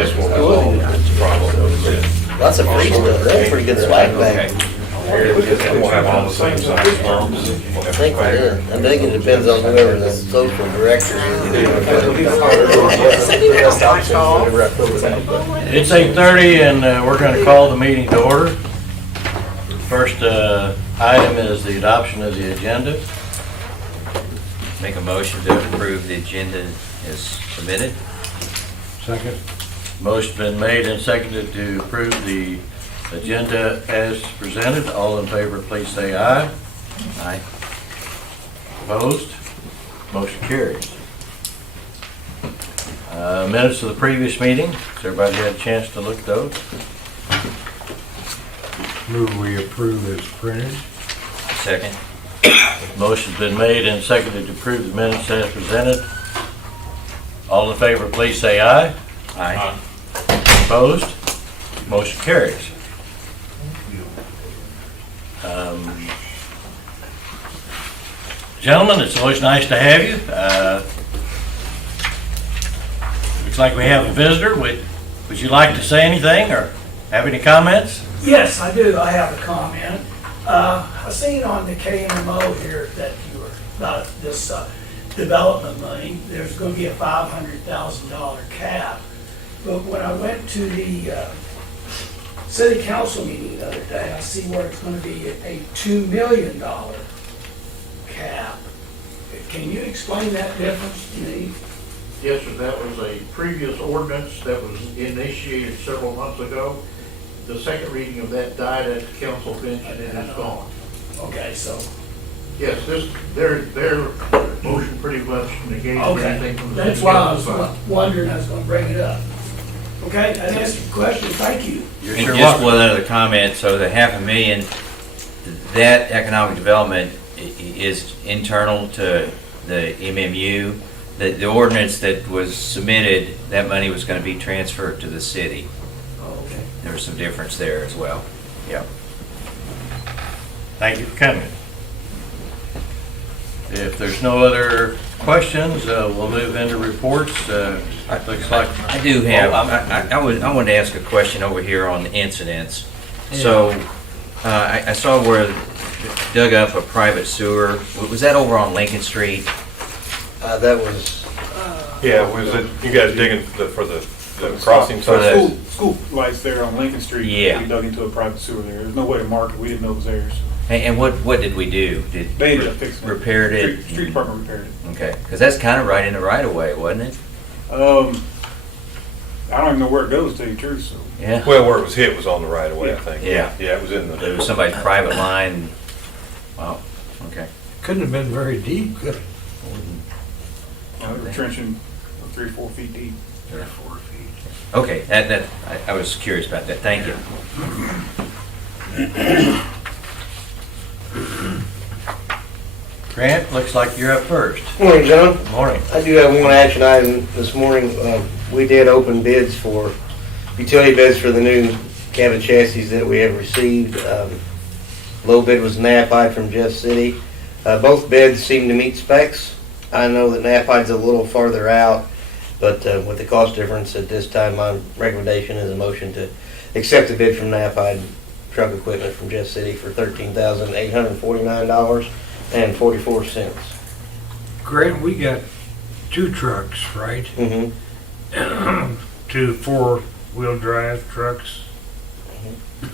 This one was problem. Lots of free stuff. That's pretty good swag bag. We'll have all the same size pumps. I think we did. I think it depends on whoever the social director is. It's 8:30 and we're going to call the meeting to order. First item is the adoption of the agenda. Make a motion to approve the agenda as submitted. Second. Motion's been made and seconded to approve the agenda as presented. All in favor, please say aye. Aye. Opposed? Motion carries. Minutes of the previous meeting. Has everybody had a chance to look at those? Move we approve as printed. Second. Motion's been made and seconded to approve the minutes as presented. All in favor, please say aye. Aye. Opposed? Motion carries. Gentlemen, it's always nice to have you. Looks like we have a visitor. Would you like to say anything or have any comments? Yes, I do. I have a comment. I seen on the KMMO here that you were about this development money. There's going to be a $500,000 cap. But when I went to the city council meeting the other day, I see where it's going to be a $2 million cap. Can you explain that difference to me? Yes, sir, that was a previous ordinance that was initiated several months ago. The second reading of that died at the council bench and it is gone. Okay, so, Yes, their motion pretty much negates anything from the. that's why I was wondering, I was going to bring it up. Okay, that answers the question. Thank you. You're And sure just welcome. one other comment, so the $500,000, that economic development is internal to the MMU. The ordinance that was submitted, that money was going to be transferred to the city. Oh, okay. There was some difference there as well. Yeah. Thank you for coming. If there's no other questions, we'll move into reports. Looks like I do have, I wanted to ask a question over here on the incidents. So, I saw where dug up a private sewer. Was that over on Lincoln Street? That was, Yeah, was it, you guys digging for the crossing For sign? the- School lights there on Lincoln Street. Yeah. We dug into a private sewer there. There's no way to mark it. We didn't know it was theirs. And what did we do? Did They ended up fixing it. repaired it? Street department repaired it. Okay, because that's kind of right in the right of way, wasn't it? I don't even know where it goes, to tell you the truth, so. Yeah. Well, where it was hit was on the right of way, I think. Yeah. Yeah, it was in It the, was somebody's private line. Wow, okay. Couldn't have been very deep, could it? They were trenching 3 or 4 feet deep. They're 4 feet. Okay, I was curious about that. Thank you. Grant, looks like you're up first. morning, John. Morning. I do have one action item this morning. We did open bids for, utility bids for the new cabin chassis that we have received. Low bid was Knapheide from Jeff City. Both bids seem to meet specs. I know that Knapheide's a little farther out, but with the cost difference at this time, my recommendation is a motion to accept the bid from Knapheide Truck Equipment from Jeff City for $13,849.44. Grant, we got 2 trucks, right? Mm-hmm. 2 4-wheel drive trucks.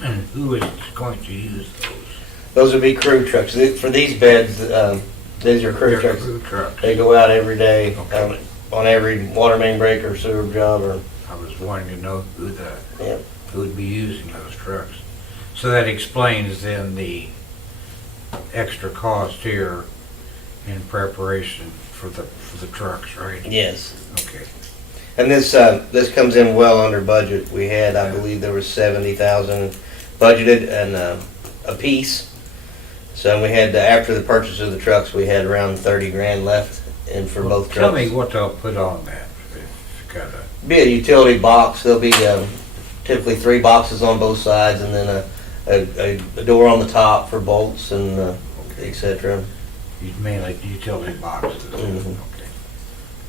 And who is going to use those? Those would be crew trucks. For these beds, these are crew They're trucks. crew trucks. They go out every day Okay. on every water main break or sewer job or, I was wanting to know yeah. who would be using those trucks. So that explains then the extra cost here in preparation for the trucks, right? Yes. Okay. And this comes in well under budget. We had, I believe there was 70,000 budgeted and a piece. So we had, after the purchase of the trucks, we had around 30 grand left in for both trucks. Tell me what they'll put on that. If you got a, Be a utility box. There'll be typically 3 boxes on both sides and then a door on the top for bolts and etc. mainly utility boxes. Mhm. Okay.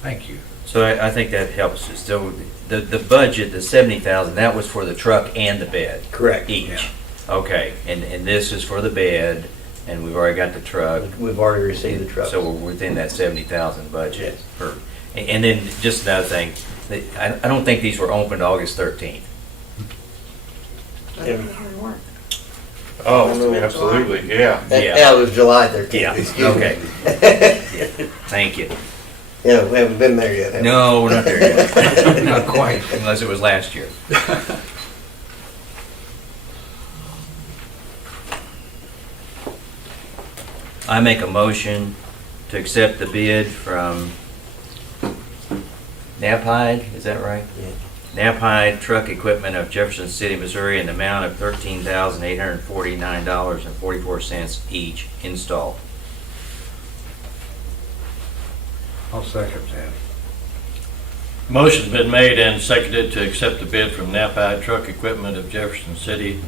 Thank you. So I think that helps. So the budget, the 70,000, that was for the truck and the bed Correct. each? Okay, and this is for the bed, and we've already got the truck. We've already received the truck. So we're within that 70,000 budget. Yes. And then just another thing, I don't think these were opened August 13th. Oh, absolutely, yeah. Yeah, it was July 13th. Yeah, excuse me. okay. Thank you. Yeah, we haven't been there yet. have we? No, we're not there yet. Not quite. Unless it was last year. I make a motion to accept the bid from Knapheide, is that right? Yeah. Knapheide Truck Equipment of Jefferson City, Missouri, in the amount of $13,849.44 each installed. I'll second that. Motion's been made and seconded to accept the bid from Knapheide Truck Equipment of Jefferson City,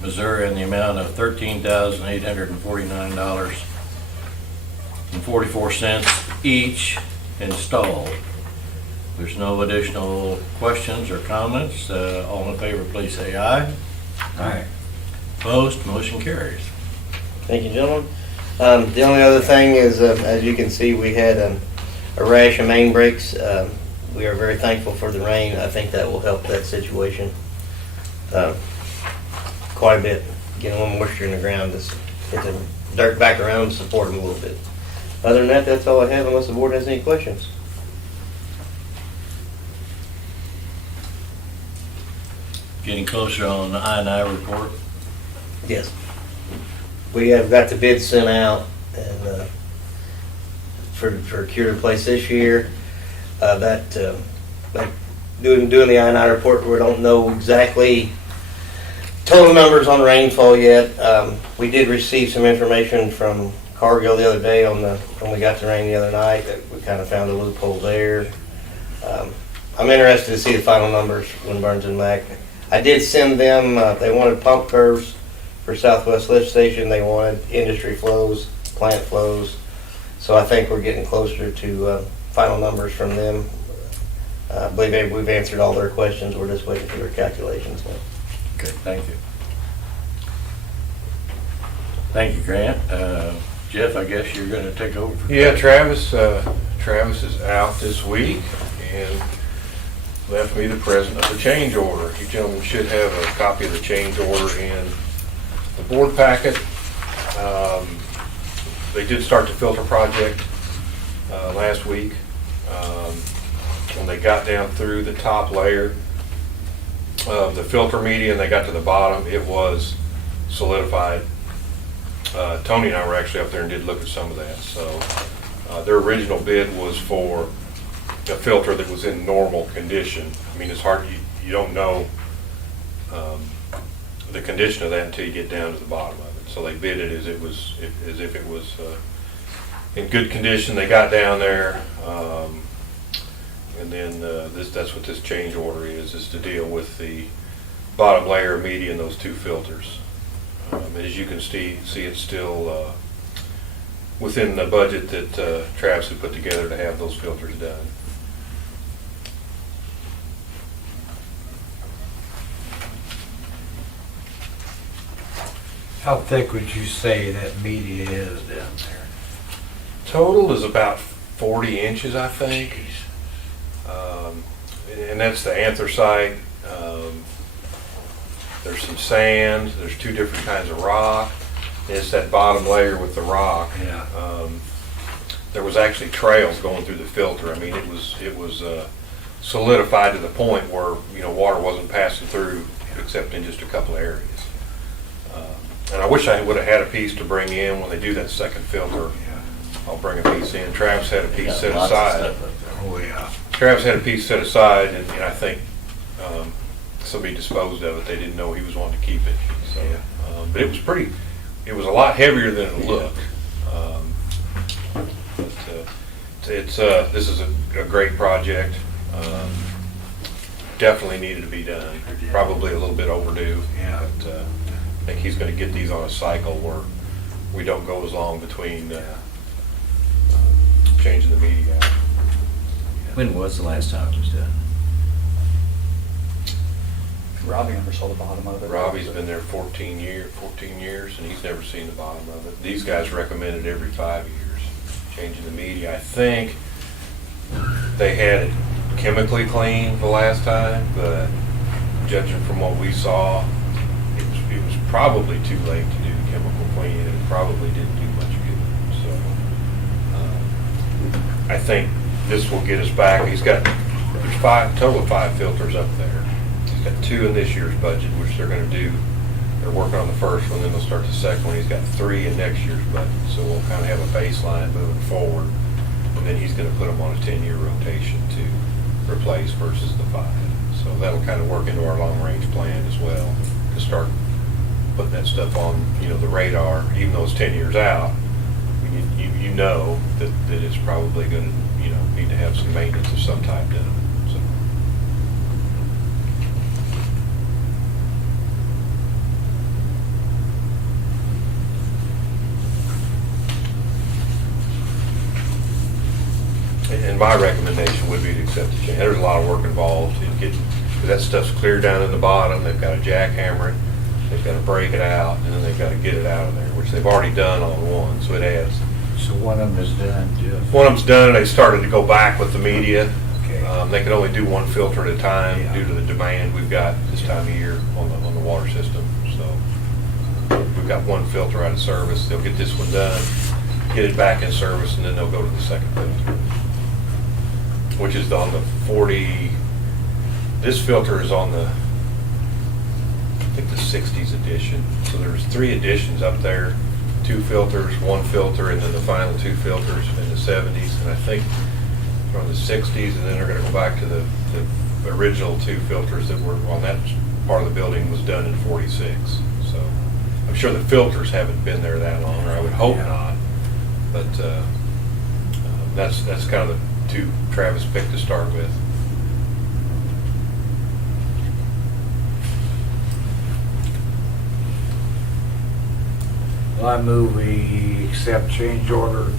Missouri, in the amount of $13,849.44 each installed. There's no additional questions or comments. All in favor, please say aye. Aye. Opposed, motion carries. Thank you, gentlemen. The only other thing is, as you can see, we had a rash of main breaks. We are very thankful for the rain. I think that will help that situation quite a bit. Get a little moisture in the ground, just get the dirt back around and support them a little bit. Other than that, that's all I have, unless the board has any questions. Getting closer on the I&I report. Yes. We have got the bids sent out and for cure in place this year. Doing the I&I report, we don't know exactly total numbers on rainfall yet. We did receive some information from Cargill the other day when we got the rain the other night, that we kind of found a loophole there. I'm interested to see the final numbers when Burns and Mac. I did send them, they wanted pump curves for Southwest Lift Station. They wanted industry flows, plant flows. So I think we're getting closer to final numbers from them. I believe we've answered all their questions. We're just waiting for their calculations now. Good, thank you. Thank you, Grant. Jeff, I guess you're going to take over. Yeah, Travis is out this week and left me the present of the change order. You gentlemen should have a copy of the change order in the board packet. They did start the filter project last week. When they got down through the top layer of the filter media and they got to the bottom, it was solidified. Tony and I were actually up there and did look at some of that. So their original bid was for a filter that was in normal condition. I mean, it's hard, you don't know the condition of that until you get down to the bottom of it. So they bid it as if it was in good condition. They got down there, and then that's what this change order is to deal with the bottom layer of media and those two filters. And as you can see it's still within the budget that Travis had put together to have those filters done. How thick would you say that media is down there? Total is about 40 inches, I think. And that's the anthracite. There's some sand. There's two different kinds of rock. It's that bottom layer with the rock. Yeah. There was actually trails going through the filter. I mean, it was solidified to the point where water wasn't passing through except in just a couple of areas. And I wish I would have had a piece to bring in when they do that second filter. I'll bring a piece in. Travis had a piece set aside. Oh, yeah. Travis had a piece set aside, and I think somebody disposed of it. They didn't know he was wanting to keep it. So, but it was pretty. It was a lot heavier than it looked. This is a great project. Definitely needed to be done. Probably a little bit overdue. Yeah. But I think he's going to get these on a cycle where we don't go as long between changing the media out. When was the last time it was done? Robbie never saw the bottom of it. Robbie's been there 14 years, and he's never seen the bottom of it. These guys recommend it every 5 years, changing the media. I think they had it chemically cleaned the last time, but judging from what we saw, it was probably too late to do the chemical cleaning, and it probably didn't do much good. So I think this will get us back. There's total of 5 filters up there. He's got 2 in this year's budget, which they're going to do. They're working on the first one, then they'll start the second one. He's got 3 in next year's budget, so we'll kind of have a baseline moving forward, and then he's going to put them on a 10-year rotation to replace versus the 5. So that'll kind of work into our long-range plan as well, to start putting that stuff on, the radar, even though it's 10 years out. You know that it's probably going to, need to have some maintenance of some type done. So. And my recommendation would be to accept the change. There's a lot of work involved in getting, because that stuff's clear down in the bottom. They've got to jackhammer it, they've got to break it out, and then they've got to get it out of there, which they've already done on one, so it adds. So one of them is done, Jeff? One of them's done, and they started to go back with the media. Okay. They can only do 1 filter at a time due to the demand we've got this time of year on the water system. So we've got 1 filter out of service. They'll get this one done, get it back in service, and then they'll go to the second filter, which is on the 40. This filter is on the, I think, the 60s edition. So there's 3 editions up there, 2 filters, 1 filter, and then the final 2 filters in the 70s. And I think from the 60s, and then they're going to go back to the original 2 filters that were on that part of the building was done in 46. So I'm sure the filters haven't been there that long, or I would hope not. But that's kind of the 2 Travis picked to start with. Well, I move we accept change order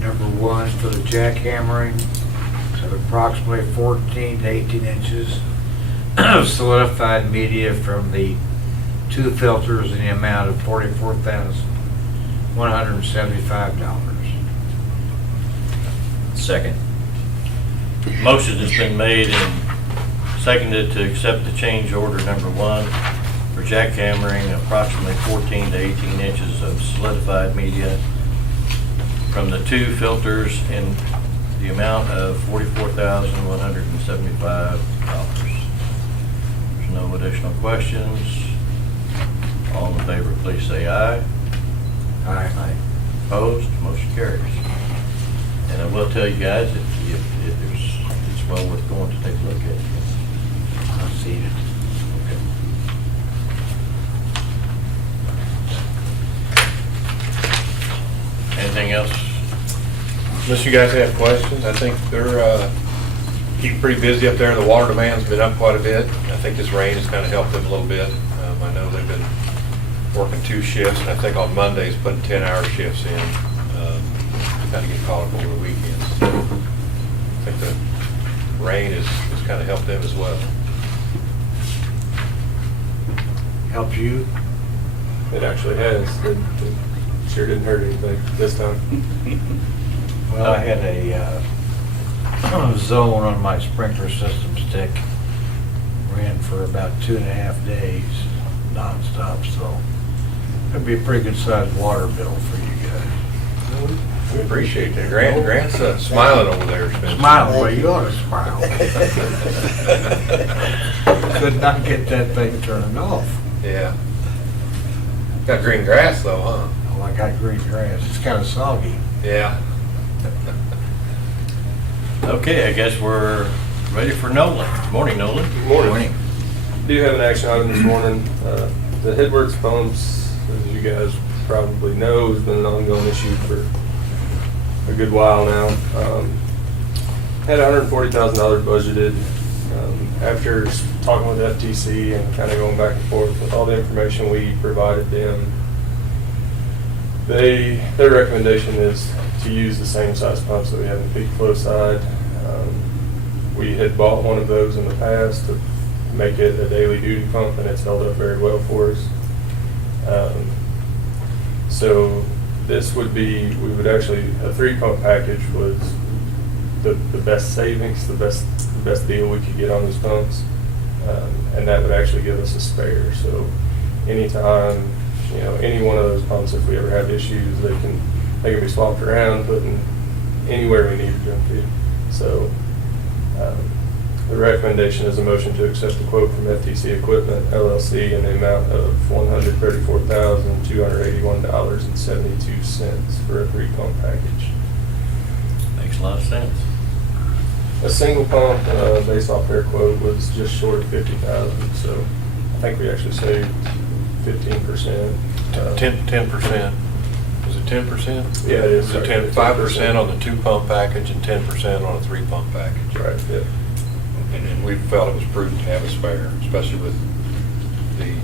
number 1 for the jackhammering of approximately 14 to 18 inches of solidified media from the 2 filters in the amount of $44,175. Second. Motion has been made and seconded to accept the change order number 1 for jackhammering approximately 14 to 18 inches of solidified media from the 2 filters in the amount of $44,175. There's no additional questions. All in favor, please say aye. Aye. Opposed? Motion carries. And I will tell you guys, it's well worth going to take a look at it. I'll see it. Okay. Anything else? Unless you guys have questions, I think they're keeping pretty busy up there. The water demand's been up quite a bit. I think this rain has kind of helped them a little bit. I know they've been working 2 shifts, and I think on Mondays putting 10-hour shifts in to kind of get caught up over the weekends. I think the rain has kind of helped them as well. Help you? It actually has. It sure didn't hurt anything this time. Well, I had a zone on my sprinkler system stick, ran for about 2.5 days nonstop, so it'd be a pretty good sized water bill for you guys. We appreciate that. Grant's smiling over there, Spencer. Smile, well, you ought to smile. Could not get that thing turned off. Yeah. Got green grass though, huh? Oh, I got green grass. It's kind of soggy. Yeah. Okay, I guess we're ready for Nolan. Morning, Nolan. Good morning. Do have an action item this morning. The headworks pumps, as you guys probably know, has been an ongoing issue for a good while now. Had $140,000 budgeted. After talking with FTC and kind of going back and forth with all the information we provided them, their recommendation is to use the same size pumps that we have in the peak flow side. We had bought one of those in the past to make it a daily duty pump, and it's held up very well for us. So this would be, we would actually, a 3-pump package was the best savings, the best deal we could get on these pumps. And that would actually give us a spare. So anytime, any one of those pumps, if we ever have issues, they can be swapped around, put in anywhere we needed them to. So the recommendation is a motion to accept the quote from FTC Equipment LLC in the amount of $134,281.72 for a 3-pump package. Makes a lot of sense. A single pump, based off their quote, was just short of $50,000, so I think we actually saved 15%. 10%. Is it 10%? Yeah, it is. Is it 5% on the 2-pump package and 10% on a 3-pump package? Right, yeah. And we felt it was prudent to have a spare, especially with the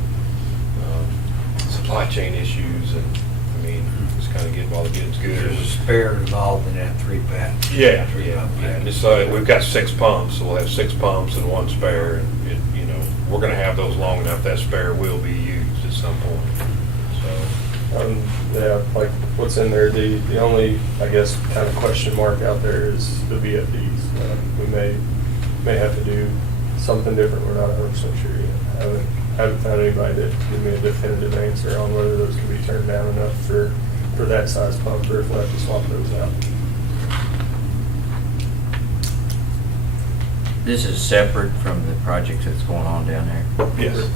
supply chain issues, and just kind of get while the getting's good. There's a spare involved in that 3-pack. Yeah. And just we've got 6 pumps, so we'll have 6 pumps and 1 spare, and we're gonna have those long enough that spare will be used at some point. So, Yeah, like what's in there, the only, I guess, kind of question mark out there is the VFDs. We may have to do something different. We're not 100% sure yet. Haven't found anybody that give me a definitive answer on whether those can be turned down enough for that size pump, or if we'll have to swap those out. This is separate from the project that's going on down there? yes.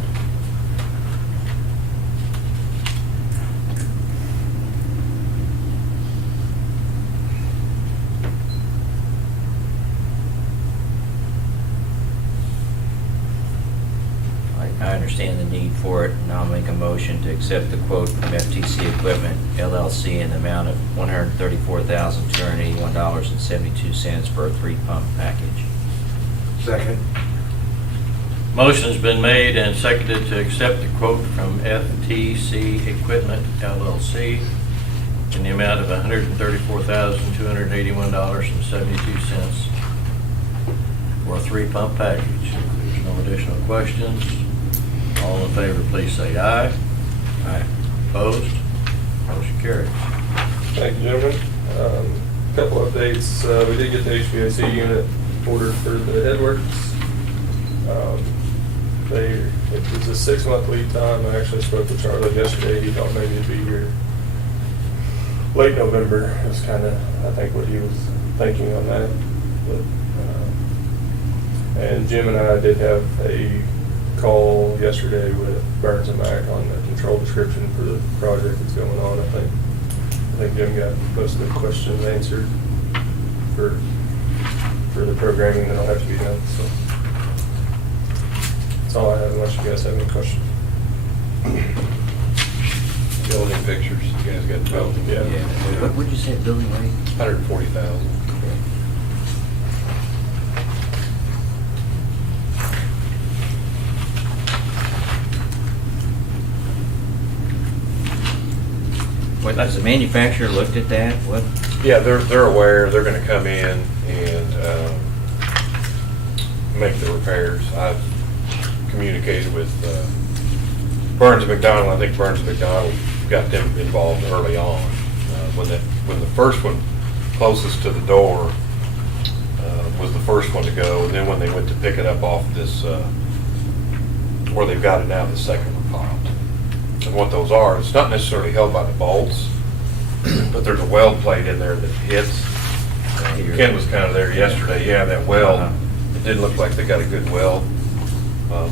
I understand the need for it, and I'll make a motion to accept the quote from FTC Equipment LLC in the amount of $134,281.72 for a 3-pump package. Second. Motion's been made and seconded to accept the quote from FTC Equipment LLC in the amount of $134,281.72 for a 3-pump package. If there's no additional questions, all in favor, please say aye. Aye. Opposed? Motion carries. Thank you, gentlemen. Couple updates. We did get the HVAC unit ordered for the headworks. It was a 6-month lead time. I actually spoke with Charlie yesterday. He thought maybe it'd be here late November. Was kind of, I think, what he was thinking on that. But, and Jim and I did have a call yesterday with Burns and Mac on the control description for the project that's going on. I think Jim got most of the questions answered for the programming that'll have to be done. So that's all I have, unless you guys have any questions. Building pictures, you guys got the building? Yeah. What would you say building rate? 140,000. What, has the manufacturer looked at that? What? Yeah, they're aware. They're going to come in and make the repairs. I've communicated with Burns and McDonald. I think Burns and McDonald got them involved early on. When the first one closest to the door was the first one to go, and then when they went to pick it up off this, where they've got it now, the second one popped. And what those are, it's not necessarily held by the bolts, but there's a weld plate in there that hits. Ken was kind of there yesterday. Yeah, that weld, it didn't look like they got a good weld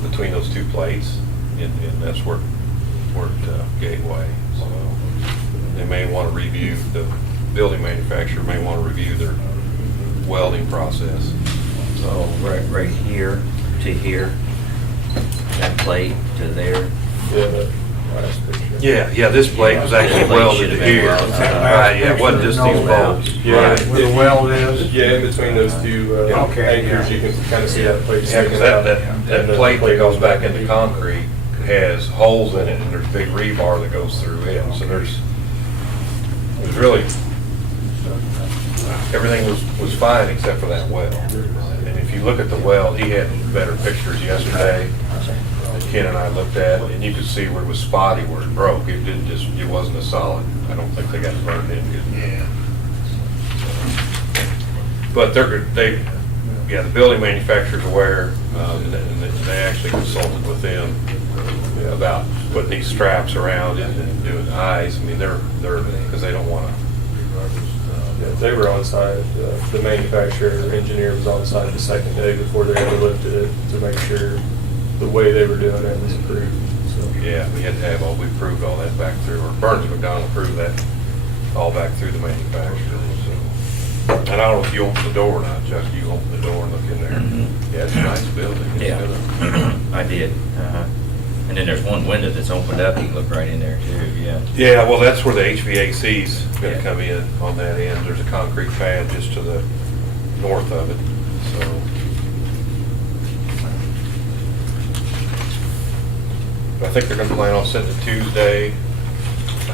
between those 2 plates, and that's where it gave way. So they may want to review, the building manufacturer may want to review their welding process. So right here to here, that plate to there. Yeah, the last picture. Yeah, this plate was actually welded to here. Right, yeah, it wasn't just these bolts. Yeah, Where the weld is? Yeah, in between those 2 Okay, anchors, yeah. you can kind of see that plate. Yeah, because that plate that goes back into concrete has holes in it, and there's big rebar that goes through it. So there's really Everything was fine except for that well. And if you look at the well, he had better pictures yesterday that Ken and I looked at, and you could see where it was spotty, where it broke. It didn't just, it wasn't a solid. I don't think they got it burned in good. Yeah. But yeah, the building manufacturer's aware, and they actually consulted with them about putting these straps around it and doing the eyes. I mean, they're, because they don't want to. Yeah, they were on site, the manufacturer engineer was on site the second day before they ever lifted it to make sure the way they were doing it was approved, so. Yeah, we had to have we proved all that back through, or Burns McDonald proved that all back through the manufacturer, so. And I don't know if you open the door or not, Chuck, you open the door and look in there. Yeah, it's a nice building. It's Yeah. gonna- I did. And then there's one window that's opened up, you can look right in there too, yeah. Yeah, well, that's where the HVAC's gonna Yeah. come in on that end. There's a concrete pad just to the north of it, so. But I think they're gonna plan on setting it Tuesday. I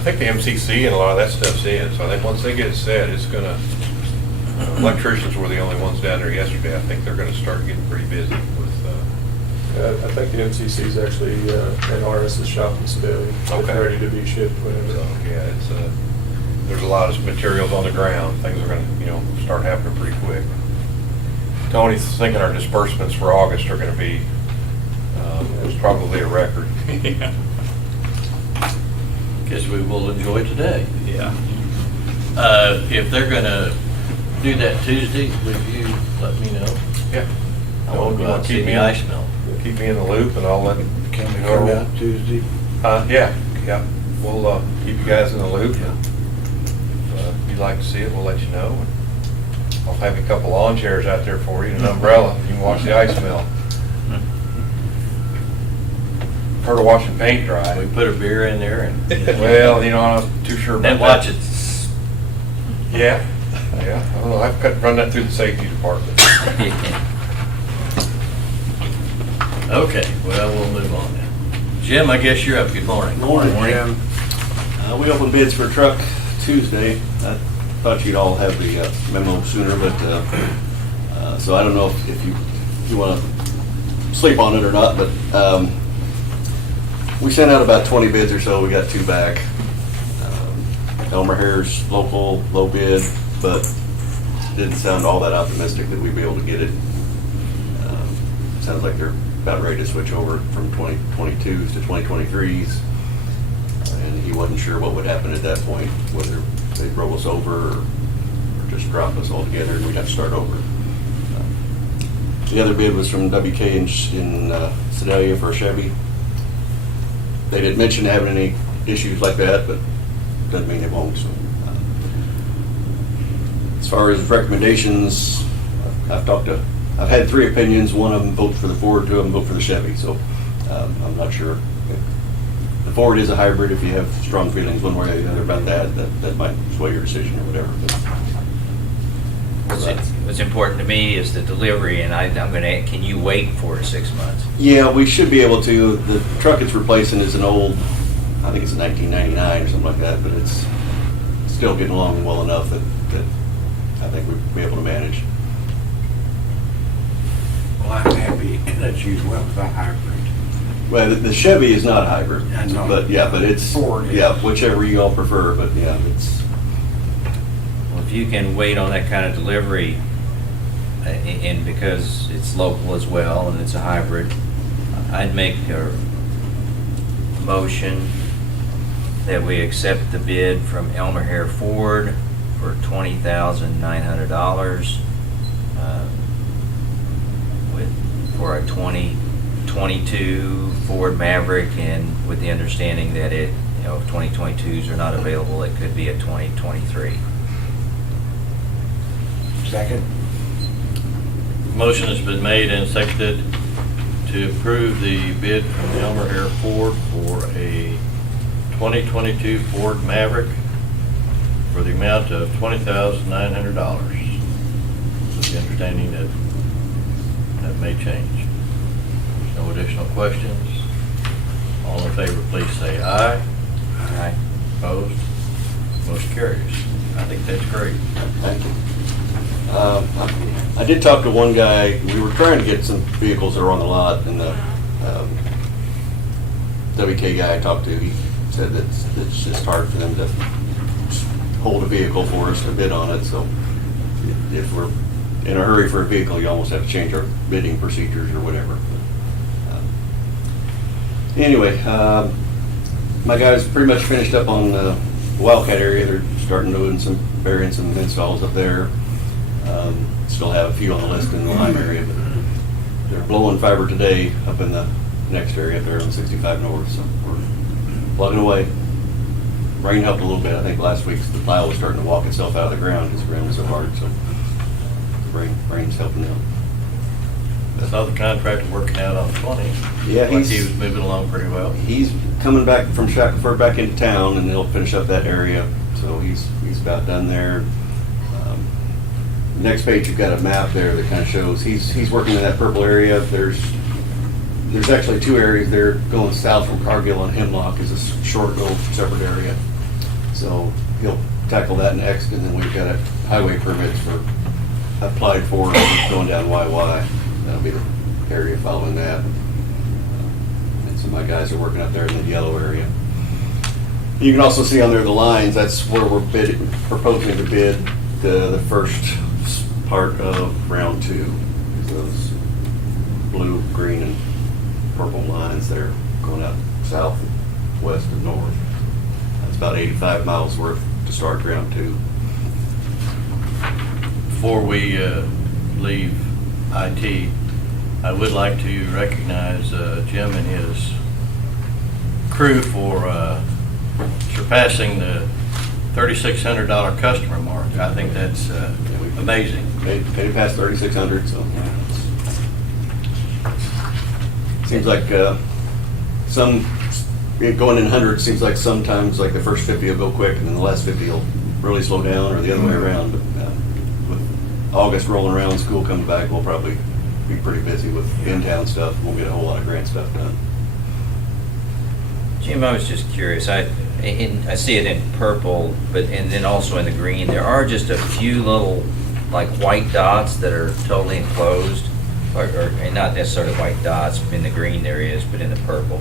think the MCC and a lot of that stuff's in, so I think once they get it set, it's gonna, electricians were the only ones down there yesterday. I think they're gonna start getting pretty busy with, I think the MCC is actually in RS's shop in Sedalia. It's Okay. ready to be shipped so, whenever. yeah, it's, there's a lot of materials on the ground. Things are gonna, start happening pretty quick. Tony's thinking our disbursements for August are gonna be, probably a record. Guess we will enjoy today. Yeah. If they're gonna do that Tuesday, would you let me know? Yeah. I want to go out and see the ice melt. Keep me in the loop and I'll let. Can we come out Tuesday? Yeah. We'll, keep you guys in the loop. If you'd like to see it, we'll let you know. I'll have a couple lawn chairs out there for you and an umbrella. You can watch the ice melt. Heard of watching paint dry. We put a beer in there and. Well, I'm not too sure about Then that. watch it. Yeah. I don't know. I've run that through the safety department. Okay, well, we'll move on then. Jim, I guess you're up. Good morning. Morning, Jim. We opened bids for a truck Tuesday. I thought you'd all have the memo sooner, but, so I don't know if you want to sleep on it or not, but we sent out about 20 bids or so. We got 2 back. Elmer Hare's local, low bid, but didn't sound all that optimistic that we'd be able to get it. Sounds like they're about ready to switch over from 2022s to 2023s. And he wasn't sure what would happen at that point, whether they'd roll us over or just drop us altogether and we'd have to start over. The other bid was from WK in Sedalia for a Chevy. They didn't mention having any issues like that, but doesn't mean they won't. So, as far as recommendations, I've had 3 opinions. One of them votes for the Ford, 2 of them vote for the Chevy. So I'm not sure. The Ford is a hybrid. If you have strong feelings one way or the other about that might sway your decision or whatever. What's important to me is the delivery, and I'm gonna, can you wait 4 to 6 months? Yeah, we should be able to. The truck it's replacing is an old, I think it's a 1999 or something like that, but it's still getting along well enough that I think we'll be able to manage. Well, I'm happy that you went with a hybrid. Well, the Chevy is not a hybrid, I know. but it's Ford is. yeah, whichever you all prefer. But yeah, it's Well, if you can wait on that kind of delivery, and because it's local as well and it's a hybrid, I'd make a motion that we accept the bid from Elmer Hare Ford for $20,900 for a 2022 Ford Maverick, and with the understanding that if 2022s are not available, it could be a 2023. Second? Motion has been made and seconded to approve the bid from Elmer Hare Ford for a 2022 Ford Maverick for the amount of $20,900. With the understanding that may change. No additional questions. All in favor, please say aye. Aye. Opposed? most carriers. I think that's great. Thank you. I did talk to one guy. We were trying to get some vehicles that are on the lot, and the WK guy I talked to, he said that it's just hard for them to hold a vehicle for us to bid on it. So if we're in a hurry for a vehicle, you almost have to change our bidding procedures or whatever. Anyway, my guys pretty much finished up on the Wildcat area. They're starting doing some, burying some installs up there. Still have a few on the list in the Lime area, but they're blowing fiber today up in the next area up there on 65 North, so we're plugging away. Rain helped a little bit. I think last week the plow was starting to walk itself out of the ground because the ground was so hard, so the rain's helping out. I saw the contractor working out on 20. Yeah, Like he was moving along pretty well. He's coming back from Shackelford back into town, and he'll finish up that area, so he's about done there. Next page, you've got a map there that kind of shows, he's working in that purple area. There's actually two areas there going south from Cargill and Hemlock is a short little separate area. So he'll tackle that next, and then we've got highway permits for applied for going down YY. That'll be the area following that. And some of my guys are working out there in the yellow area. You can also see on there the lines. That's where we're proposing to bid the first part of round 2. Those blue, green, and purple lines there going up south, west, and north. That's about 85 miles worth to start round 2. Before we leave IT, I would like to recognize Jim and his crew for surpassing the $3,600 customer mark. I think that's amazing. Paid past 3,600, so seems like some going in hundreds. Seems like sometimes like the first 50 will go quick, and then the last 50 will really slow down, or the other way around. But with August rolling around, school comes back, we'll probably be pretty busy with in-town stuff. We'll get a whole lot of grant stuff done. Jim, I was just curious. I see it in purple, and then also in the green. There are just a few little like white dots that are totally enclosed, and not necessarily white dots. In the green there is, but in the purple.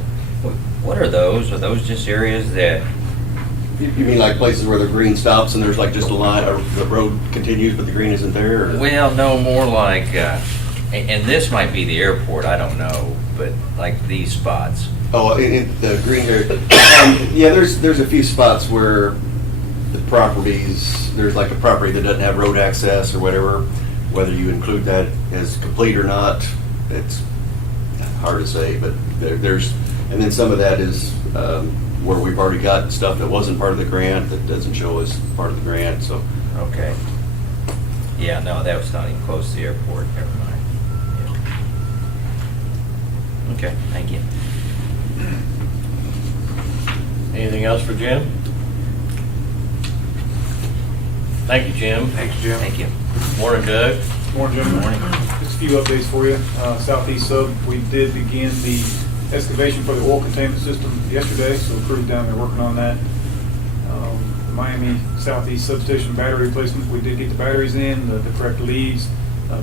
What are those? Are those just areas that? You mean like places where the green stops and there's like just a line, or the road continues but the green isn't there? Or? Well, no, more like, and this might be the airport. I don't know, but like these spots. Oh, in the green area. Yeah, there's a few spots where the properties, there's like a property that doesn't have road access or whatever. Whether you include that as complete or not, it's hard to say. But there's, and then some of that is where we've already got stuff that wasn't part of the grant that doesn't show as part of the grant. So Okay. Yeah, no, that was not even close to the airport. Never mind. Yeah. Okay, thank you. Anything else for Jim? Thank you, Jim. Thanks, Jim. Thank you. Morning, Doug. Morning, gentlemen. Morning. Just a few updates for you. Southeast Sub, we did begin the excavation for the oil containment system yesterday, so the crew's down there working on that. The Miami Southeast Substation battery replacement, we did get the batteries in, the correct leads.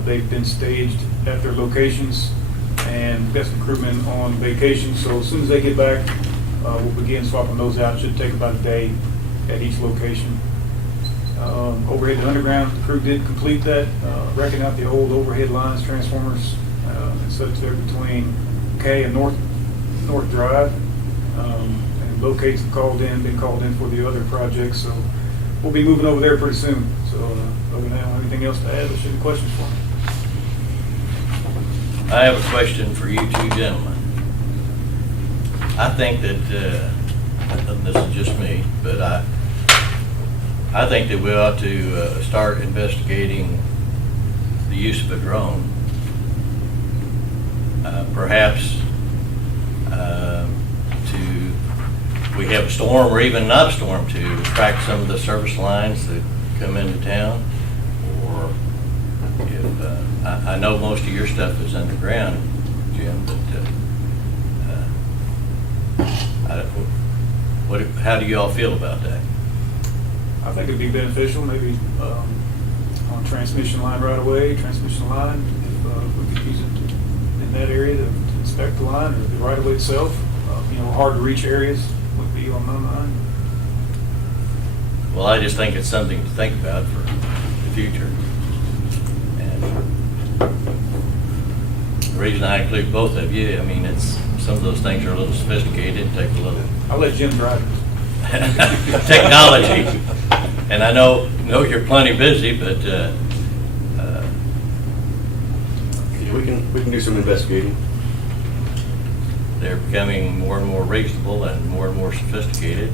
They've been staged at their locations, and got some crewmen on vacation, so as soon as they get back, we'll begin swapping those out. It should take about a day at each location. Overhead to underground, the crew did complete that, wrecking out the old overhead lines, transformers, and such there between K and North Drive. And locates have been called in for the other projects, so we'll be moving over there pretty soon. So other than that, anything else to add? There's any questions for me? I have a question for you two gentlemen. I think that, and this is just me, but I think that we ought to start investigating the use of a drone. Perhaps we have a storm or even not a storm to track some of the service lines that come into town. Or if, I know most of your stuff is underground, Jim, but how do you all feel about that? I think it'd be beneficial, maybe on transmission line right away, transmission line, if we could use it in that area to inspect the line, or the right of way itself. Hard to reach areas would be on my mind. Well, I just think it's something to think about for the future. And the reason I include both of you, I mean, it's, some of those things are a little sophisticated, take a little I'll let Jim drive it. technology. And I know you're plenty busy, but, We can do some investigating. they're becoming more and more reasonable and more sophisticated.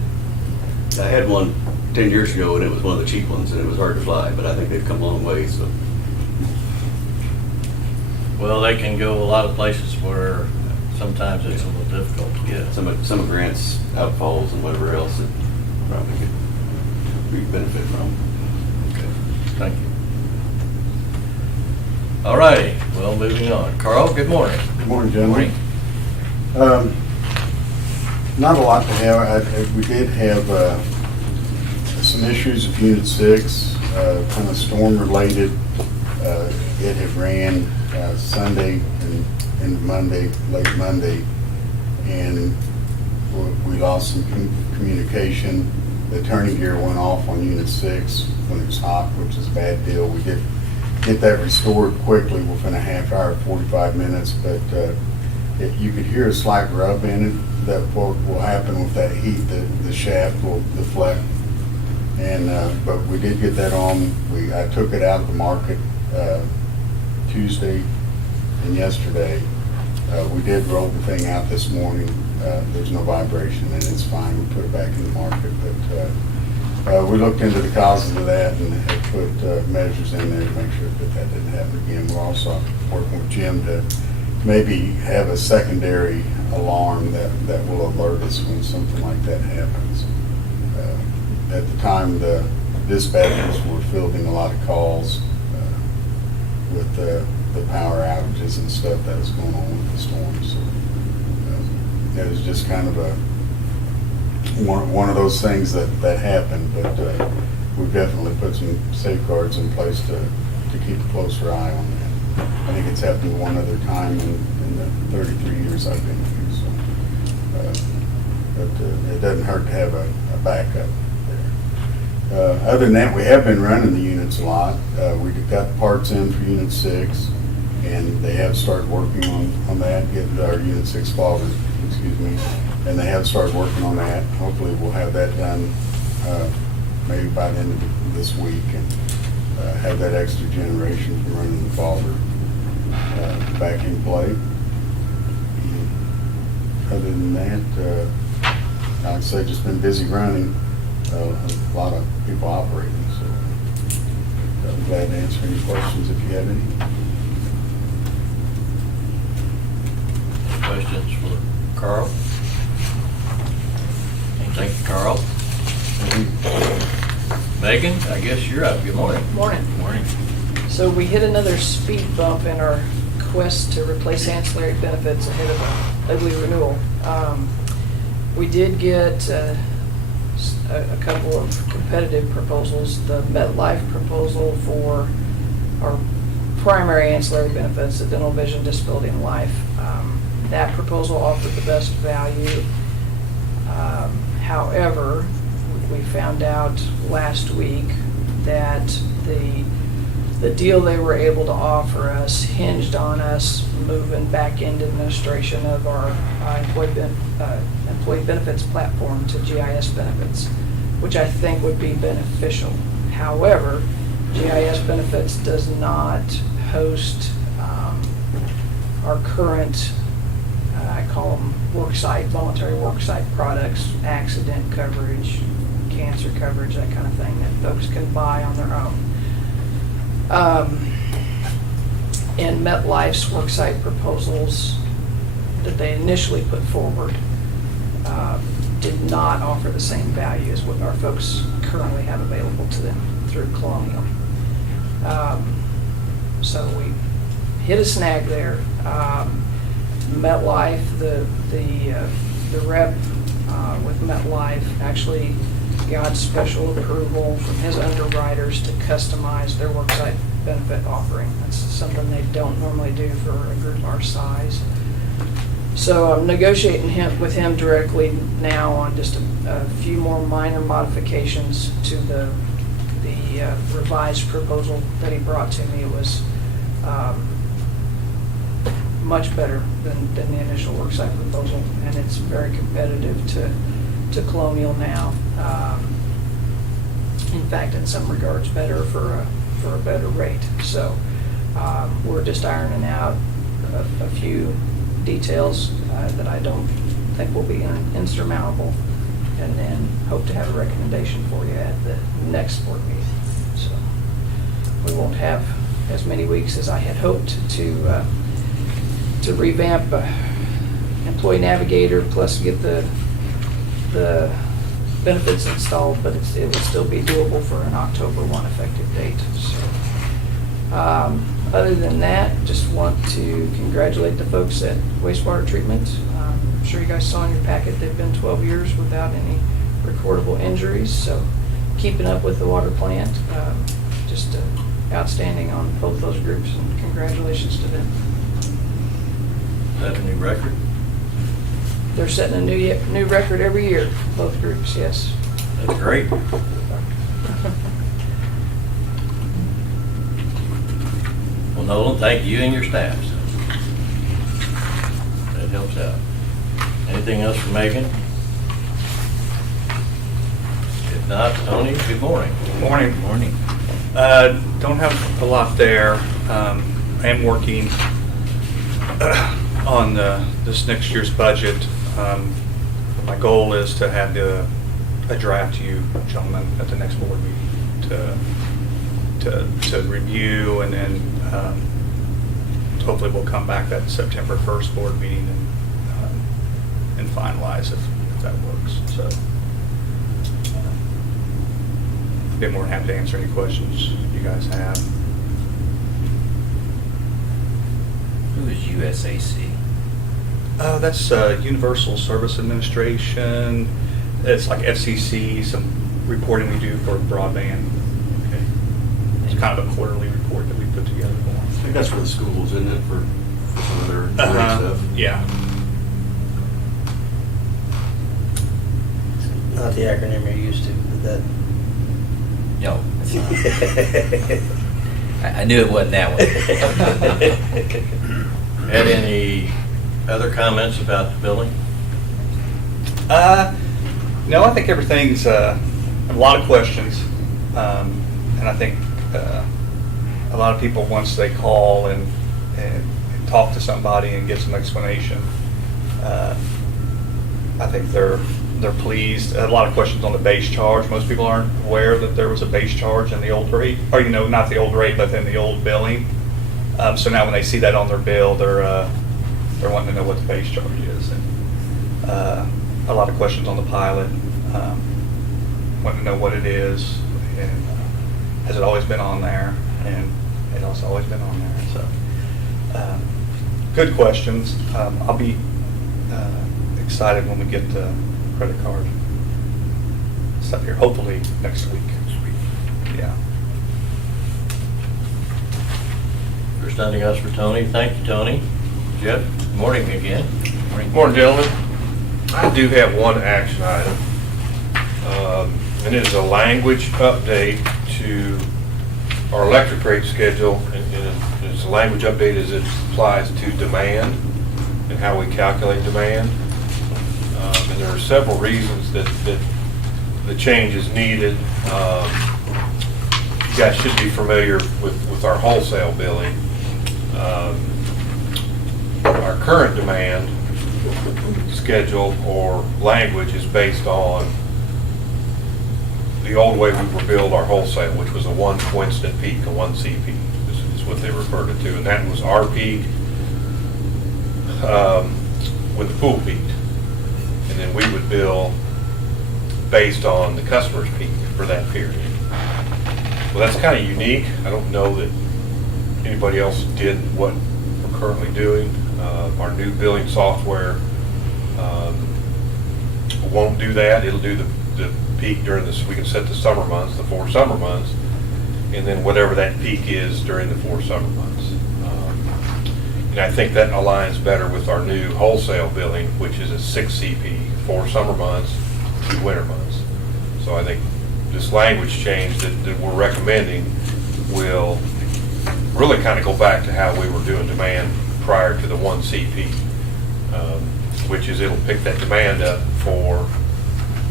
I had one 10 years ago, and it was one of the cheap ones, and it was hard to fly, but I think they've come a long way, so. Well, they can go a lot of places where sometimes it's a little difficult to get. Some of Grant's outfalls and whatever else that probably could benefit from. Okay, thank you. All righty, well, moving on. Carl, good morning. Good morning, gentlemen. Not a lot to have. We did have some issues with Unit 6, kind of storm-related. It had ran Sunday and Monday, late Monday, and we lost some communication. The turning gear went off on Unit 6 when it was hot, which is a bad deal. We did get that restored quickly within a half hour, 45 minutes, but you could hear a slight rub in it. That what will happen with that heat, the shaft will deflect. And but we did get that on. I took it out of the market Tuesday and yesterday. We did roll the thing out this morning. There's no vibration and it's fine. We put it back in the market, but we looked into the causes of that and had put measures in there to make sure that didn't happen again. We're also working with Jim to maybe have a secondary alarm that will alert us when something like that happens. At the time, the dispatchers were fielding a lot of calls with the power outages and stuff that was going on with the storm. So it was just kind of one of those things that happened, but we've definitely put some safeguards in place to keep a closer eye on that. I think it's happened one other time in the 33 years I've been here, so. But it doesn't hurt to have a backup there. Other than that, we have been running the units a lot. We got parts in for Unit 6, and they have started working on that, getting our Unit 6 fogger, and they have started working on that. Hopefully we'll have that done maybe by the end of this week, and have that extra generation from running the fogger back in play. And other than that, I'd say just been busy running, a lot of people operating, so I'm glad to answer any questions if you have any. Questions for Carl? Thank you, Carl. Megan, I guess you're up. Good morning. Morning. Morning. So we hit another speed bump in our quest to replace ancillary benefits ahead of a ugly renewal. We did get a couple of competitive proposals. The MetLife proposal for our primary ancillary benefits, the dental, vision, disability, and life. That proposal offered the best value. However, we found out last week that the deal they were able to offer us hinged on us moving back into administration of our employee benefits platform to GIS benefits, which I think would be beneficial. However, GIS benefits does not host our current, I call them worksite, voluntary worksite products, accident coverage, cancer coverage, that kind of thing that folks can buy on their own. And MetLife's worksite proposals that they initially put forward did not offer the same value as what our folks currently have available to them through Colonial. So we hit a snag there. MetLife, the rep with MetLife actually got special approval from his underwriters to customize their worksite benefit offering. That's something they don't normally do for a group our size. So I'm negotiating with him directly now on just a few more minor modifications to the revised proposal that he brought to me. It was much better than the initial worksite proposal, and it's very competitive to Colonial now. In fact, in some regards, better for a better rate. So we're just ironing out a few details that I don't think will be insurmountable, and then hope to have a recommendation for you at the next board meeting. So we won't have as many weeks as I had hoped to revamp Employee Navigator plus get the benefits installed, but it will still be doable for an October 1 effective date. So, other than that, just want to congratulate the folks at Wastewater Treatment. I'm sure you guys saw in your packet they've been 12 years without any recordable injuries, so keeping up with the water plant. Just outstanding on both those groups, and congratulations to them. Is that a new record? They're setting a new record every year, both groups, yes. That's great. Well, Nolan, thank you and your staffs. That helps out. Anything else for Megan? If not, Tony, good morning. Morning. Morning. Don't have a lot there. I am working on this next year's budget. My goal is to have a draft to you gentlemen at the next board meeting to review, and then hopefully we'll come back that September 1st board meeting and finalize if that works. So I'd be more than happy to answer any questions you guys have. Who is USAC? That's Universal Service Administration. It's like FCC, some reporting we do for broadband. Okay. It's kind of a quarterly report that we put together for them. I think that's for the schools, isn't it, for some of their stuff? Yeah. Not the acronym you're used to, but that. No, it's not. I knew it wasn't that one. Had any other comments about the building? No, I think everything's a lot of questions, and I think a lot of people, once they call and talk to somebody and get some explanation, I think they're pleased. A lot of questions on the base charge. Most people aren't aware that there was a base charge in the old rate, or not the old rate, but in the old billing. So now when they see that on their bill, they're wanting to know what the base charge is. And a lot of questions on the pilot, wanting to know what it is, and has it always been on there? And it has always been on there. So good questions. I'll be excited when we get the credit card stuff here, hopefully next week. Yeah. There's nothing else for Tony. Thank you, Tony. Jeff, good morning again. Morning, gentlemen. I do have one action item, and it is a language update to our electric rate schedule, and it's a language update as it applies to demand and how we calculate demand. And there are several reasons that the change is needed. You guys should be familiar with our wholesale billing. Our current demand schedule or language is based on the old way we were billed our wholesale, which was a 1 coincident peak, a 1 C peak, is what they referred it to. And that was our peak when the pool peaked. And then we would bill based on the customer's peak for that period. Well, that's kind of unique. I don't know that anybody else did what we're currently doing. Our new billing software won't do that. It'll do the peak during this, we can set the summer months, the 4 summer months, and then whatever that peak is during the 4 summer months. And I think that aligns better with our new wholesale billing, which is a 6 CP, 4 summer months, 2 winter months. So I think this language change that we're recommending will really kind of go back to how we were doing demand prior to the 1 CP, which is it'll pick that demand up for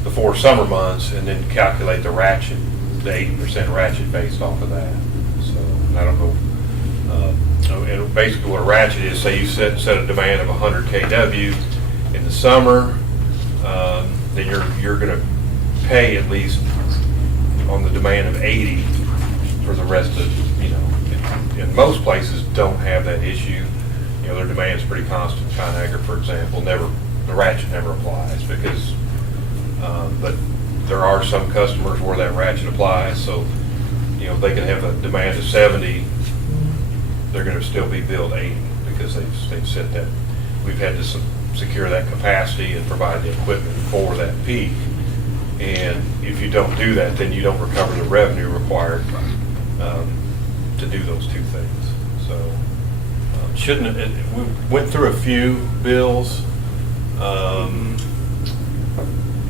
the 4 summer months and then calculate the ratchet, the 80% ratchet based off of that. So I don't know. And basically what a ratchet is, say you set a demand of 100 kW in the summer, then you're going to pay at least on the demand of 80 for the rest of, and most places don't have that issue. Their demand's pretty constant. ConAgra, for example, the ratchet never applies because, but there are some customers where that ratchet applies. So, they can have a demand of 70, they're going to still be billed 80 because they've set that. We've had to secure that capacity and provide the equipment for that peak. And if you don't do that, then you don't recover the revenue required to do those 2 things. So we went through a few bills.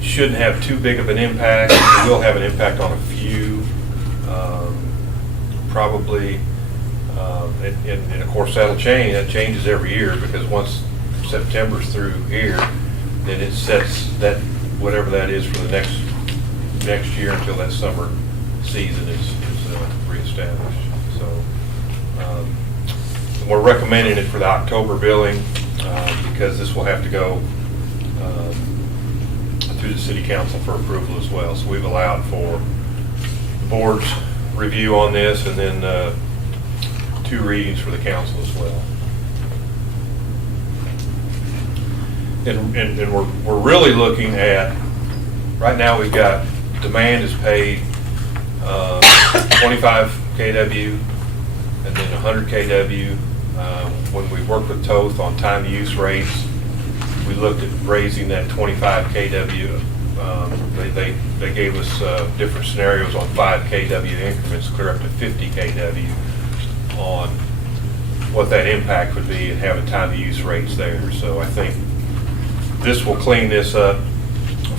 Shouldn't have too big of an impact. It will have an impact on a few, probably. And of course that'll change. That changes every year because once September's through here, then it sets that whatever that is for the next year until that summer season is reestablished. So we're recommending it for the October billing because this will have to go through the city council for approval as well. So we've allowed for the board's review on this and then 2 readings for the council as well. And we're really looking at, right now we've got demand is paid 25 kW and then 100 kW. When we worked with TOTH on time use rates, we looked at raising that 25 kW. They gave us different scenarios on 5 kW increments, clear up to 50 kW on what that impact would be and having time use rates there. So I think this will clean this up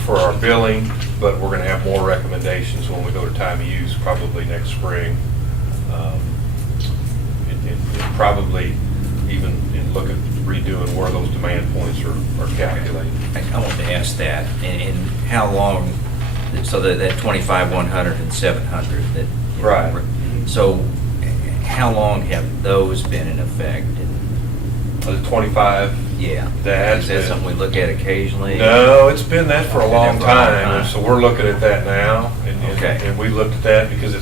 for our billing, but we're going to have more recommendations when we go to time of use probably next spring. And probably even look at redoing where those demand points are calculated. I want to ask that, and how long, so that 25, 100, and 700, that. Right. So how long have those been in effect? The 25? Yeah. That's Is that something we look at occasionally? No, it's been that for a long Been that for a long time, and time. so we're looking at that now. Okay. And we looked at that because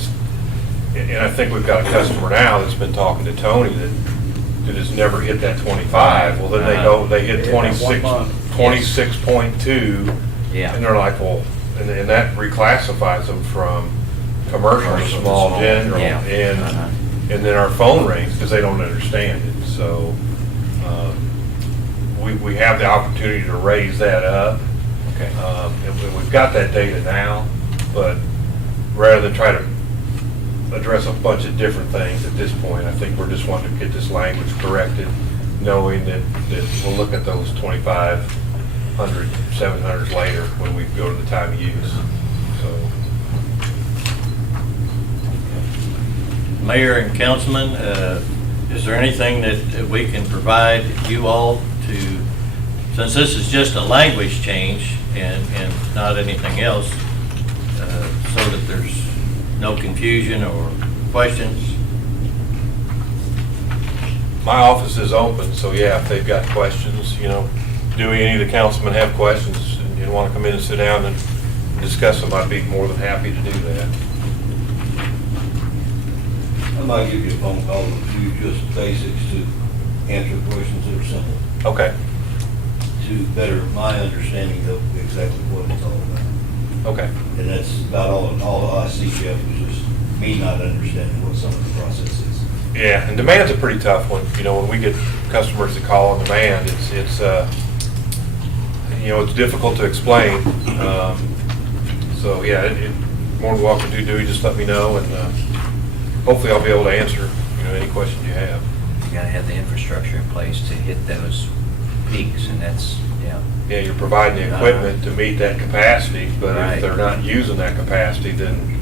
and I think we've got a customer now that's been talking to Tony that has never hit that 25. Well, then they hit 26, 26.2. Yeah. And they're like, well, and that reclassifies them from commercial to Commercial to small small, general. yeah. And then our phone rings because they don't understand it. So we have the opportunity to raise that up. Okay. And we've got that data now, but rather than try to address a bunch of different things at this point, I think we're just wanting to get this language corrected, knowing that we'll look at those 2,500, 700s later when we go to the time of use. So. Mayor and councilman, is there anything that we can provide you all to, since this is just a language change and not anything else, so that there's no confusion or questions? My office is open, so yeah, if they've got questions, do any of the councilmen have questions and want to come in and sit down and discuss them, I'd be more than happy to do that. I might give you a phone call and a few just basics to answer questions that are simple, Okay. to better my understanding of exactly what it's all about. Okay. And that's about all I see, Jeff, is just me not understanding what some of the process is. Yeah, and demand's a pretty tough one. When we get customers that call on demand, it's difficult to explain. So, yeah, more than welcome to, Dewey, just let me know, and hopefully I'll be able to answer, any questions you have. You gotta have the infrastructure in place to hit those peaks, and that's, yeah. Yeah, you're providing the equipment to meet that capacity, but Right. if they're not using that capacity, then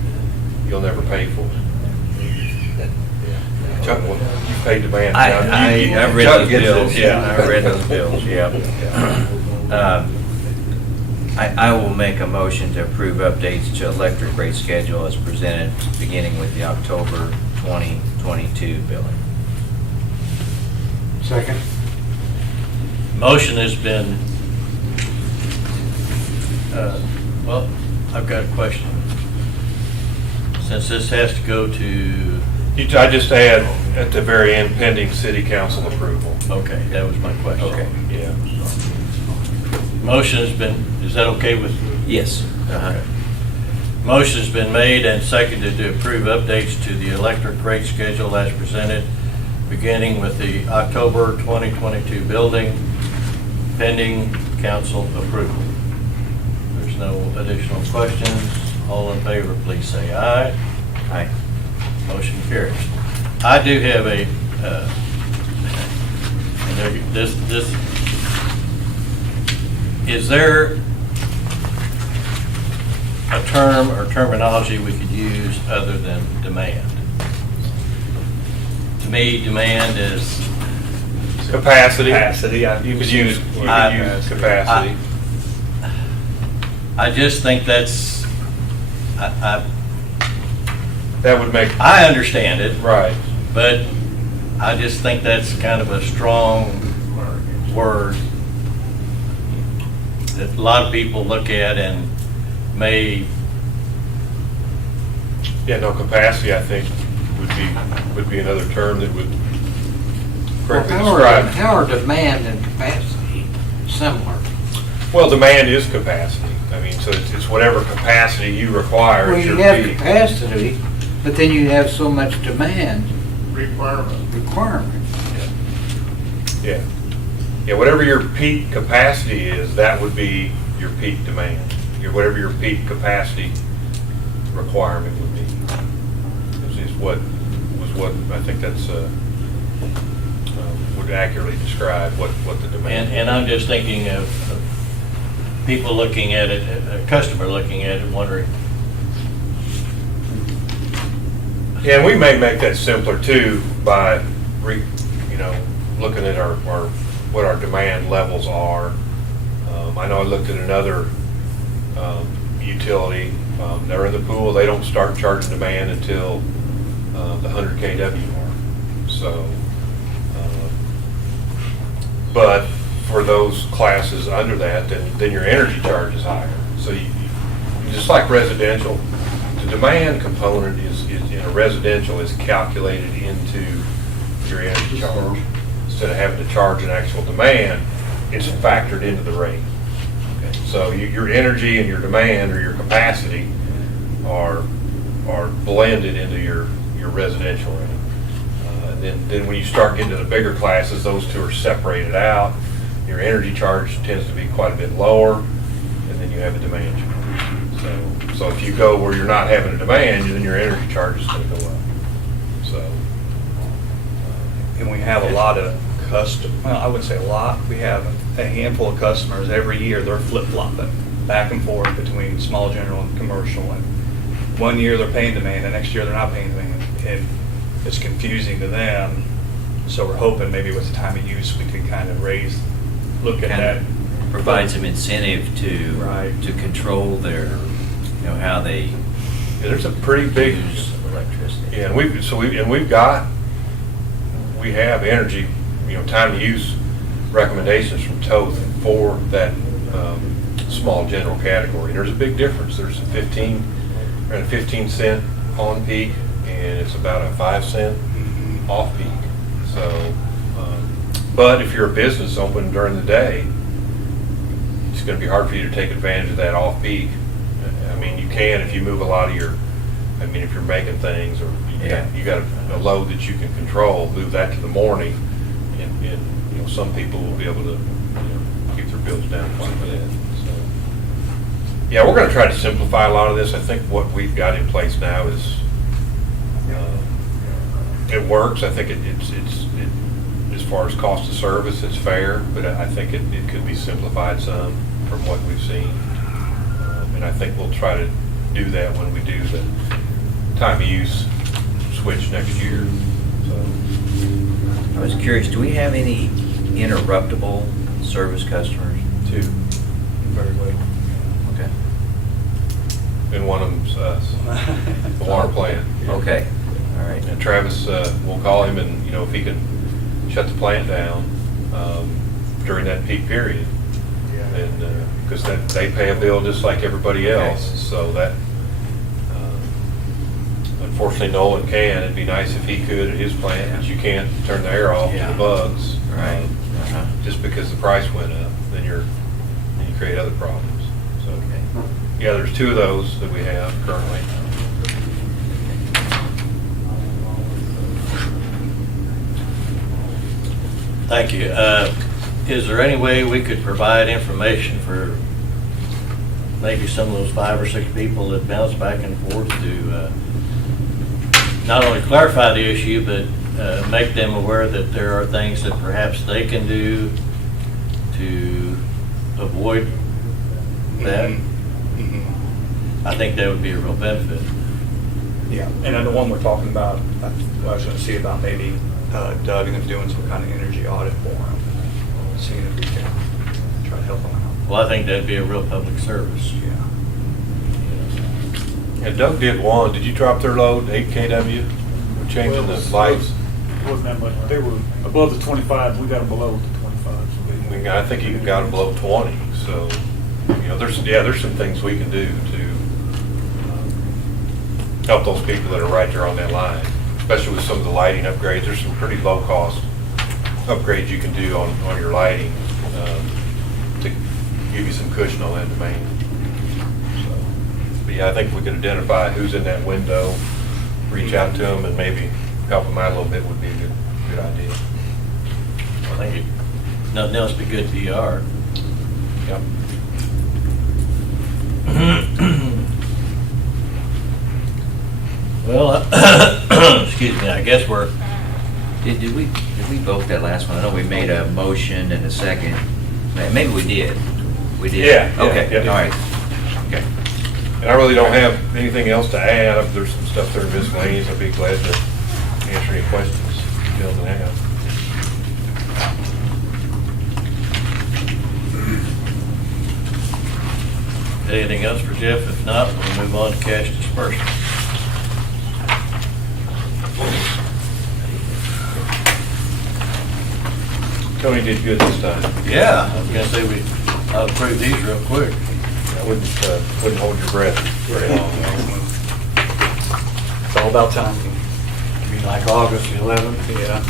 you'll never pay for it. Chuck, well, you paid demand. I read Chuck those gets bills, it. yeah, I read those bills, yeah. I will make a motion to approve updates to electric rate schedule as presented, beginning with the October 2022 billing. Second. Motion has been, well, I've got a question. Since this has to go to, I just add at the very end pending city council approval. okay, that was my question. Okay, yeah. Motion has been, is that okay with? Yes. Okay. Motion has been made and seconded to approve updates to the electric rate schedule as presented, beginning with the October 2022 building, pending council approval. There's no additional questions. All in favor, please say aye. Aye. Motion carries. I do have a, is there a term or terminology we could use other than demand? To me, demand is Capacity. Capacity, You could use capacity. I just think that's, That would make, I understand it, right. but I just think that's kind of a strong word that a lot of people look at and may, Yeah, no, capacity, I think, would be another term that would correctly describe. How are demand and capacity similar? Well, demand is capacity. I mean, so it's whatever capacity you require. Well, is you your have peak. capacity, but then you have so much demand Requirement. requirement. Yeah. Yeah, whatever your peak capacity is, that would be your peak demand. Whatever your peak capacity requirement would be, is what I think that's, would accurately describe what the demand is. and I'm just thinking of people looking at it, a customer looking at it, wondering, Yeah, and we may make that simpler too by looking at what our demand levels are. I know I looked at another utility. They're in the pool. They don't start charging demand until the 100 kW mark. So, but for those classes under that, then your energy charge is higher. So you just like residential, the demand component is in a residential is calculated into your energy charge. Instead of having to charge an actual demand, it's factored into the rate. Okay. So your energy and your demand or your capacity are blended into your residential rate. Then when you start getting to the bigger classes, those two are separated out. Your energy charge tends to be quite a bit lower, and then you have a demand charge. So if you go where you're not having a demand, then your energy charge is going to go up. So. And we have a lot of well, I wouldn't say a lot, we have a handful of customers every year, they're flip-flopping back and forth between small general and commercial. And one year they're paying demand, the next year they're not paying demand. And it's confusing to them. So we're hoping maybe with the time of use, we can kind of look at that. Provide some incentive to control their, how they Yeah, there's a pretty big use electricity. Yeah, we have energy, time to use recommendations from TOTH for that small general category. And there's a big difference. There's around a 15 cent on peak, and it's about a 5 cent off peak. So, but if you're a business open during the day, it's going to be hard for you to take advantage of that off peak. I mean, you can if you move a lot of if you're making things or you got a load that you can control, move that to the morning, and some people will be able to keep their bills down quite a bit. So, Yeah, we're gonna try to simplify a lot of this. I think what we've got in place now is, it works. I think as far as cost of service, it's fair, but I think it could be simplified some from what we've seen. And I think we'll try to do that when we do the time of use switch next year, so. I was curious, do we have any interruptible service customers? Two, very little. Okay. And one of them's us, the water plant. Okay, all right. And Travis, we'll call him and, if he can shut the plant down during that peak period. And, because they pay a bill just like everybody else, so that, unfortunately Nolan can. It'd be nice if he could at his plant, but you can't turn the air off to the bugs. Right. Just because the price went up, then you create other problems. So, yeah, there's two of those that we have currently. Thank you. Is there any way we could provide information for maybe some of those 5 or 6 people that bounce back and forth to not only clarify the issue, but make them aware that there are things that perhaps they can do to avoid that? I think that would be a real benefit. Yeah, and then the one we're talking about, I was going to see about maybe Doug and them doing some kind of energy audit for them, seeing if we can try to help them out. Well, I think that'd be a real public service. Yeah. And Doug did one. Did you drop their load, 8 kW? We're changing the lights. It wasn't that much. They were above the 25, we got them below the 25. So I think you got them below 20, so, there's some things we can do to help those people that are right there on that line, especially with some of the lighting upgrades. There's some pretty low-cost upgrades you can do on your lighting to give you some cushion on that demand. So, but yeah, I think if we could identify who's in that window, reach out to them, and maybe help them out a little bit would be a good idea. I think nothing else but good PR. Yep. Well, excuse me, I guess we're, Did we vote that last one? I know we made a motion and a second. Maybe we did. We did? Yeah, Okay, yeah. all right. Okay. And I really don't have anything else to add. If there's some stuff there miscellaneous, I'd be glad to answer any questions you gentlemen have. anything else for Jeff? If not, we'll move on to cash disbursement. Tony did good this time. Yeah, I was gonna say I'll approve these real quick. I wouldn't hold your breath very long. It's all about timing. Be like August 11th. Yeah.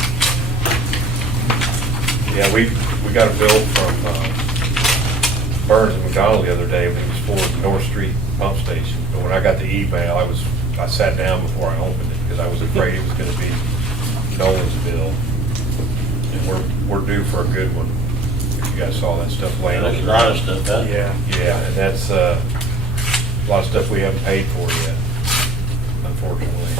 Yeah, we got a bill from Burns and McDonald the other day when it was for the North Street pump station. But when I got the email, I sat down before I opened it because I was afraid it was going to be Nolan's bill. And we're due for a good one. If you guys saw that stuff laying on There's the a lot of ground. stuff out there. Yeah, and that's a lot of stuff we haven't paid for yet, unfortunately.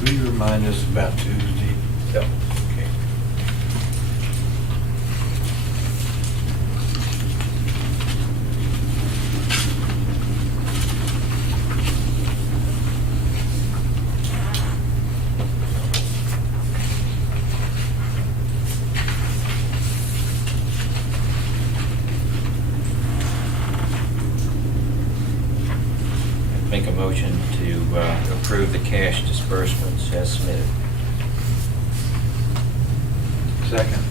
Will you remind us about Tuesday? Yep. Okay. Make a motion to approve the cash disbursements as submitted. Second.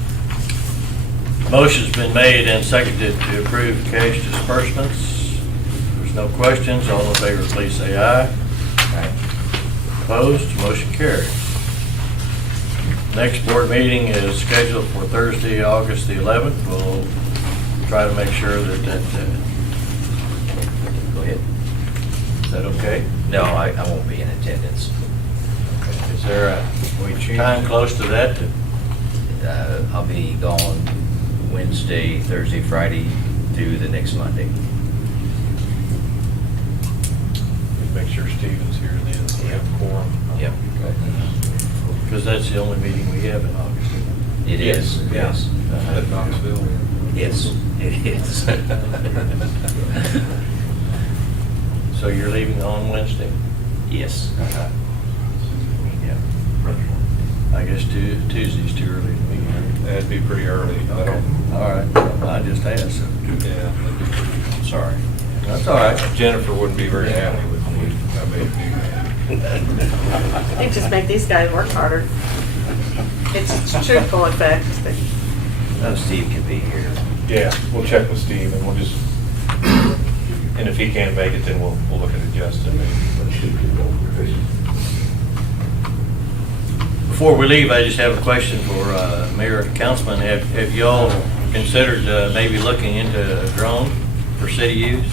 Motion's been made and seconded to approve cash disbursements. If there's no questions, all in favor, please say aye. Aye. Opposed, motion carried. Next board meeting is scheduled for Thursday, August the 11th. We'll try to make sure that Go ahead. is that okay? No, I won't be in attendance. Is there a time close to that I'll be gone Wednesday, Thursday, Friday through the next Monday. Make sure Steven's here then, so we have a quorum. Yep. Because that's the only meeting we have in August. It is, yes. At Knoxville. Yes, it is. So you're leaving on Wednesday? Yes. Yeah. I guess Tuesday's too early to meet. That'd be pretty early. I don't, All right, I just asked. yeah, that'd be pretty, Sorry. That's all right. Jennifer wouldn't be very happy with me. I may do that. It just make these guys work harder. It's truthful in fact. Oh, Steve can be here. Yeah, we'll check with Steve and we'll just, and if he can't make it, then we'll look at adjusting maybe. Before we leave, I just have a question for Mayor and Councilman. Have y'all considered maybe looking into a drone for city use?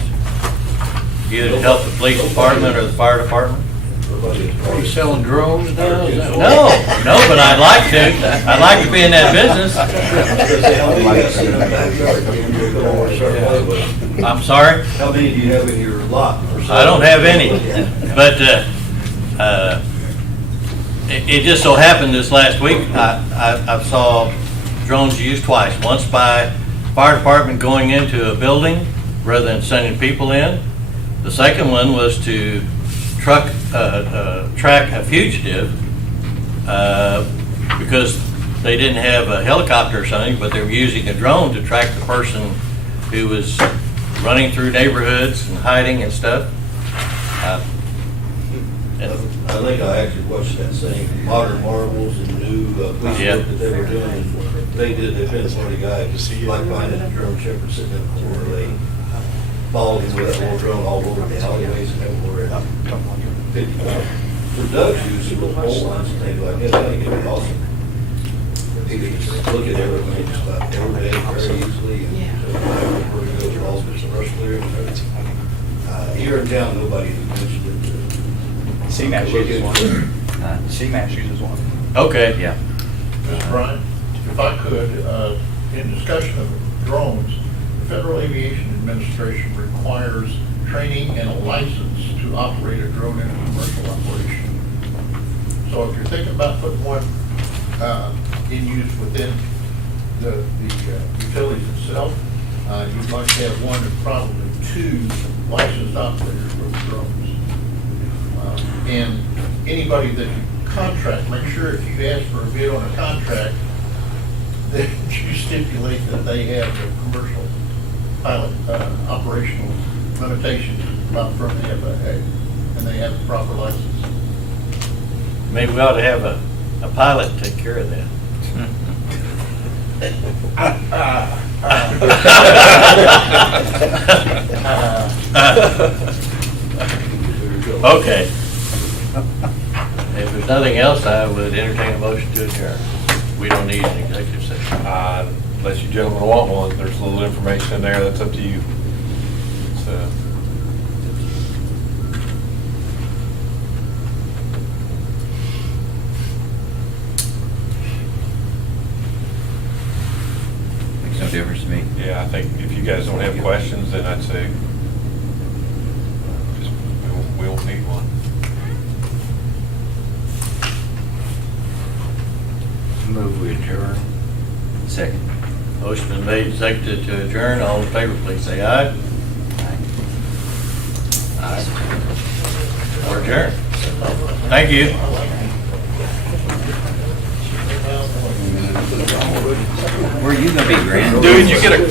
Either to help the police department or the fire department? Are you selling drones now? Is that what- No, but I'd like to. I'd like to be in that business. I'm sorry? How many do you have in your lot? I don't have any, but it just so happened this last week, I saw drones used twice. Once by fire department going into a building rather than sending people in. The second one was to track a fugitive because they didn't have a helicopter or something, but they were using a drone to track the person who was running through neighborhoods and hiding and stuff. I think I actually watched that same Modern Marvels and new police Yeah. work that they were doing. They pinned one of the guy just like finding a drone shepherd sitting in the floor. They followed him with that little drone all over the alleyways and everywhere. For Doug's use, it was pole lines and things like that. I think it'd be awesome. He could just look at everything just about every day very easily. And where to go, all sorts of brush clear. Here in town, nobody mentioned it. CMAS uses one. CMAS uses one. Okay. Yeah. Mr. Bryant, if I could, in discussion of drones, the Federal Aviation Administration requires training and a license to operate a drone in a commercial operation. So if you're thinking about putting one in use within the utilities itself, you'd like to have one and probably 2 licensed operators for the drones. And anybody that you contract, make sure if you ask for a bid on a contract, that you stipulate that they have the commercial pilot operational limitations from the FAA, and they have the proper license. Maybe we ought to have a pilot take care of that. Okay. If there's nothing else, I would entertain a motion to adjourn. We don't need an executive session. Unless you gentlemen want one, there's a little information in there, that's up to you. So. Makes no difference to me. Yeah, I think if you guys don't have questions, then I'd say just, we'll need one. Move we adjourn. Second. Motion been made, seconded to adjourn. All in favor, please say aye. Aye. We're adjourned. Thank you. Where are you gonna be, Grant? Dude, you get a